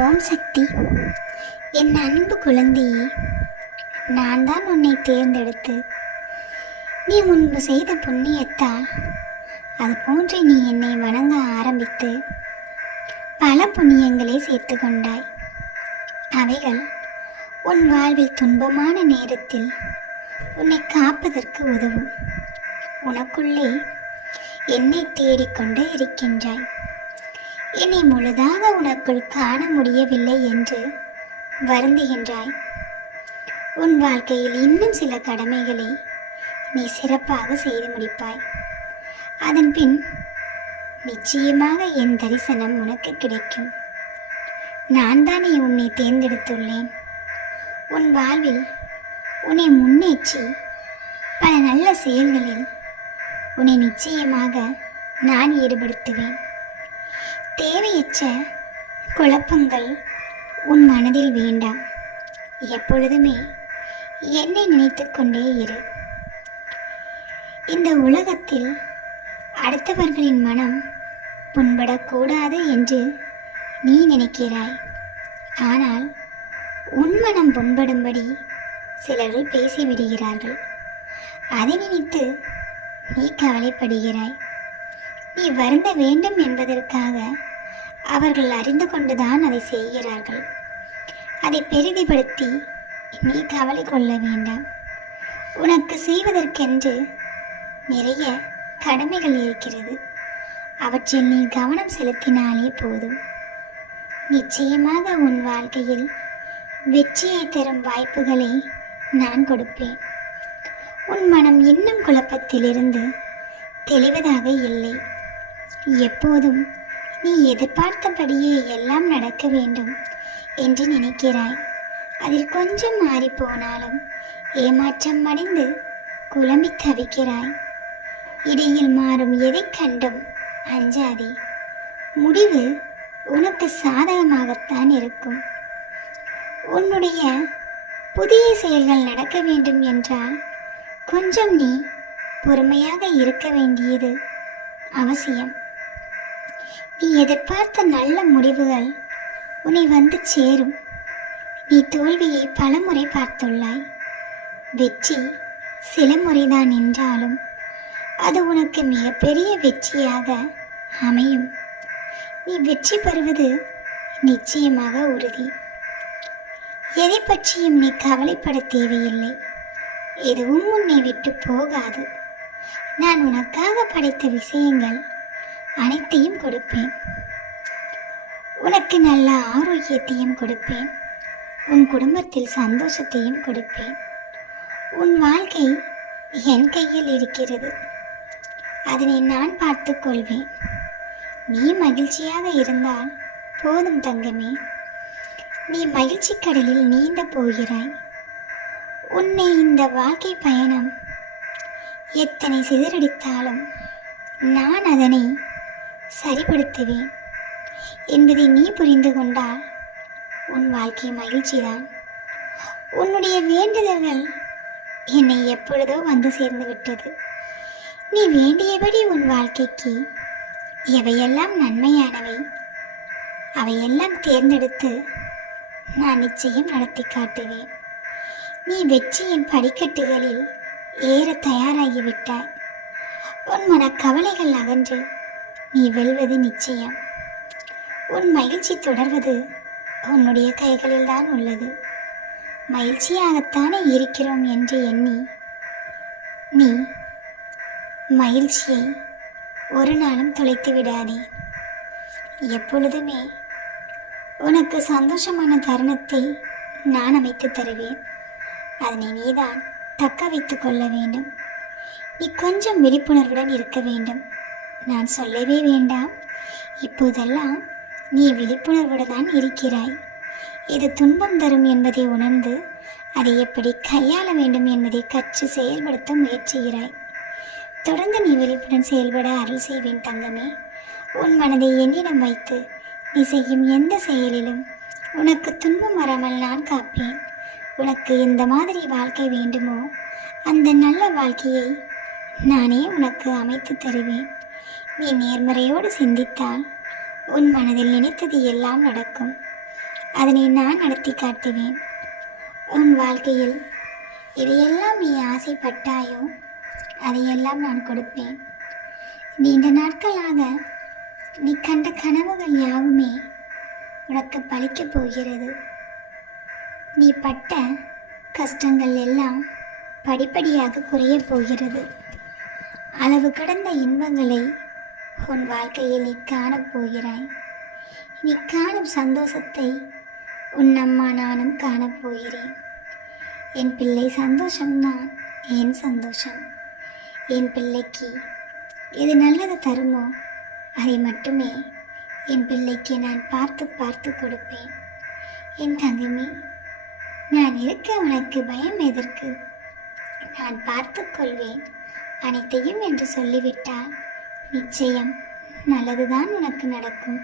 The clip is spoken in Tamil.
ஓம் சக்தி. என் அன்பு குழந்தையே நான் தான் உன்னை தேர்ந்தெடுத்து. நீ முன்பு செய்த புண்ணியத்தால் அது போன்று நீ என்னை வணங்க ஆரம்பித்து பல புண்ணியங்களை சேர்த்து கொண்டாய். அவைகள் உன் வாழ்வில் துன்பமான நேரத்தில் உன்னை காப்பதற்கு உதவும். உனக்குள்ளே என்னை தேடிக்கொண்டு இருக்கின்றாய். என்னை முழுதாக உனக்குள் காண முடியவில்லை என்று வருந்துகின்றாய். உன் வாழ்க்கையில் இன்னும் சில கடமைகளை நீ சிறப்பாக செய்து முடிப்பாய். அதன் பின் நிச்சயமாக என் தரிசனம் உனக்கு கிடைக்கும். நான் தானே உன்னை தேர்ந்தெடுத்துள்ளேன். உன் வாழ்வில் உன்னை முன்னேற்றி பல நல்ல செயல்களில் உன்னை நிச்சயமாக நான் ஈடுபடுத்துவேன். தேவையற்ற குழப்பங்கள் உன் மனதில் வேண்டாம். எப்பொழுதுமே என்னை நினைத்து கொண்டே இரு. இந்த உலகத்தில் அடுத்தவர்களின் மனம் புண்படக்கூடாது என்று நீ நினைக்கிறாய். ஆனால் உன் மனம் புண்படும்படி சிலர்கள் பேசிவிடுகிறார்கள். அதை நினைத்து நீ கவலைப்படுகிறாய். நீ வருந்த வேண்டும் என்பதற்காக அவர்கள் அறிந்து கொண்டுதான் அதை செய்கிறார்கள். அதை பெரிதிப்படுத்தி நீ கவலை கொள்ள வேண்டாம். உனக்கு செய்வதற்கென்று நிறைய கடமைகள் இருக்கிறது. அவற்றில் நீ கவனம் செலுத்தினாலே போதும். நிச்சயமாக உன் வாழ்க்கையில் வெற்றியை தரும் வாய்ப்புகளை நான் கொடுப்பேன். உன் மனம் இன்னும் குழப்பத்திலிருந்து தெளிவதாக இல்லை. எப்போதும் நீ எதிர்பார்த்தபடியே எல்லாம் நடக்க வேண்டும் என்று நினைக்கிறாய். அதில் கொஞ்சம் மாறிப்போனாலும் ஏமாற்றம் அடைந்து குழம்பி தவிக்கிறாய். இடையில் மாறும் எதைக் கண்டும் அஞ்சாதே. முடிவு உனக்கு சாதகமாகத்தான் இருக்கும். உன்னுடைய புதிய செயல்கள் நடக்க வேண்டும் என்றால் கொஞ்சம் நீ பொறுமையாக இருக்க வேண்டியது அவசியம். நீ எதிர்பார்த்த நல்ல முடிவுகள் உன்னை வந்து சேரும். நீ தோல்வியை பலமுறை பார்த்துள்ளாய். வெற்றி சில முறைதான் என்றாலும் அது உனக்கு மிகப்பெரிய வெற்றியாக அமையும். நீ வெற்றி பெறுவது நிச்சயமாக உறுதி. எதை பற்றியும் நீ கவலைப்பட தேவையில்லை. எதுவும் உன்னை விட்டு போகாது. நான் உனக்காக படைத்த விஷயங்கள் அனைத்தையும் கொடுப்பேன். உனக்கு நல்ல ஆரோக்கியத்தையும் கொடுப்பேன். உன் குடும்பத்தில் சந்தோஷத்தையும் கொடுப்பேன். உன் வாழ்க்கை என் கையில் இருக்கிறது. அதனை நான் பார்த்து கொள்வேன். நீ மகிழ்ச்சியாக இருந்தால் போதும் தங்கமே. நீ மகிழ்ச்சி கடலில் நீந்த போகிறாய். உன்னை இந்த வாழ்க்கை பயணம் எத்தனை சிதறடித்தாலும் நான் அதனை சரிப்படுத்துவேன் என்பதை நீ புரிந்து கொண்டால் உன் வாழ்க்கை மகிழ்ச்சிதான். உன்னுடைய வேண்டுதல்கள் என்னை எப்பொழுதோ வந்து சேர்ந்து விட்டது. நீ வேண்டியபடி உன் வாழ்க்கைக்கு எவையெல்லாம் நன்மையானவை அவையெல்லாம் தேர்ந்தெடுத்து நான் நிச்சயம் நடத்தி காட்டுவேன். நீ வெற்றியின் படிக்கட்டுகளில் ஏற தயாராகிவிட்டாய். உன் மனக்கவலைகள் அகன்று நீ வெல்வது நிச்சயம். உன் மகிழ்ச்சி தொடர்வது உன்னுடைய கைகளில்தான் உள்ளது. மகிழ்ச்சியாகத்தானே இருக்கிறோம் என்று எண்ணி நீ மகிழ்ச்சியை ஒரு நாளும் தொலைத்து விடாதே. எப்பொழுதுமே உனக்கு சந்தோஷமான தருணத்தை நான் அமைத்து தருவேன். அதனை நீதான் தக்க வைத்து கொள்ள வேண்டும். நீ கொஞ்சம் விழிப்புணர்வுடன் இருக்க வேண்டும். நான் சொல்லவே வேண்டாம். இப்போதெல்லாம் நீ விழிப்புணர்வுடன் தான் இருக்கிறாய். இது துன்பம் தரும் என்பதை உணர்ந்து அதை எப்படி கையாள வேண்டும் என்பதை கற்று செயல்படுத்த முயற்சிகிறாய் தொடர்ந்து நீ விழிப்புடன் செயல்பட அருள் செய்வேன் தங்கமே. உன் மனதை என்னிடம் வைத்து நீ செய்யும் எந்த செயலிலும் உனக்கு துன்பம் வராமல் நான் காப்பேன். உனக்கு எந்த மாதிரி வாழ்க்கை வேண்டுமோ அந்த நல்ல வாழ்க்கையை நானே உனக்கு அமைத்து தருவேன். நீ நேர்மறையோடு சிந்தித்தால் உன் மனதில் நினைத்தது எல்லாம் நடக்கும். அதனை நான் நடத்தி காட்டுவேன். உன் வாழ்க்கையில் எதையெல்லாம் நீ ஆசைப்பட்டாயோ அதையெல்லாம் நான் கொடுப்பேன். நீண்ட நாட்களாக நீ கண்ட கனவுகள் யாவுமே உனக்கு பலிக்கப் போகிறது. நீ பட்ட கஷ்டங்கள் எல்லாம் படிப்படியாக குறையப் போகிறது. அளவு கடந்த இன்பங்களை உன் வாழ்க்கையில் நீ காணப் போகிறாய். நீ காணும் சந்தோஷத்தை உன் அம்மா நானும் காணப் போகிறேன். என் பிள்ளை சந்தோஷம்தான் என் சந்தோஷம். என் பிள்ளைக்கு எது நல்லது தருமோ அதை மட்டுமே என் பிள்ளைக்கு நான் பார்த்து பார்த்து கொடுப்பேன். என் தங்கமே நான் இருக்க உனக்கு பயம் எதற்கு? நான் பார்த்து கொள்வேன் அனைத்தையும் என்று சொல்லிவிட்டால் நிச்சயம். நல்லதுதான் உனக்கு நடக்கும்.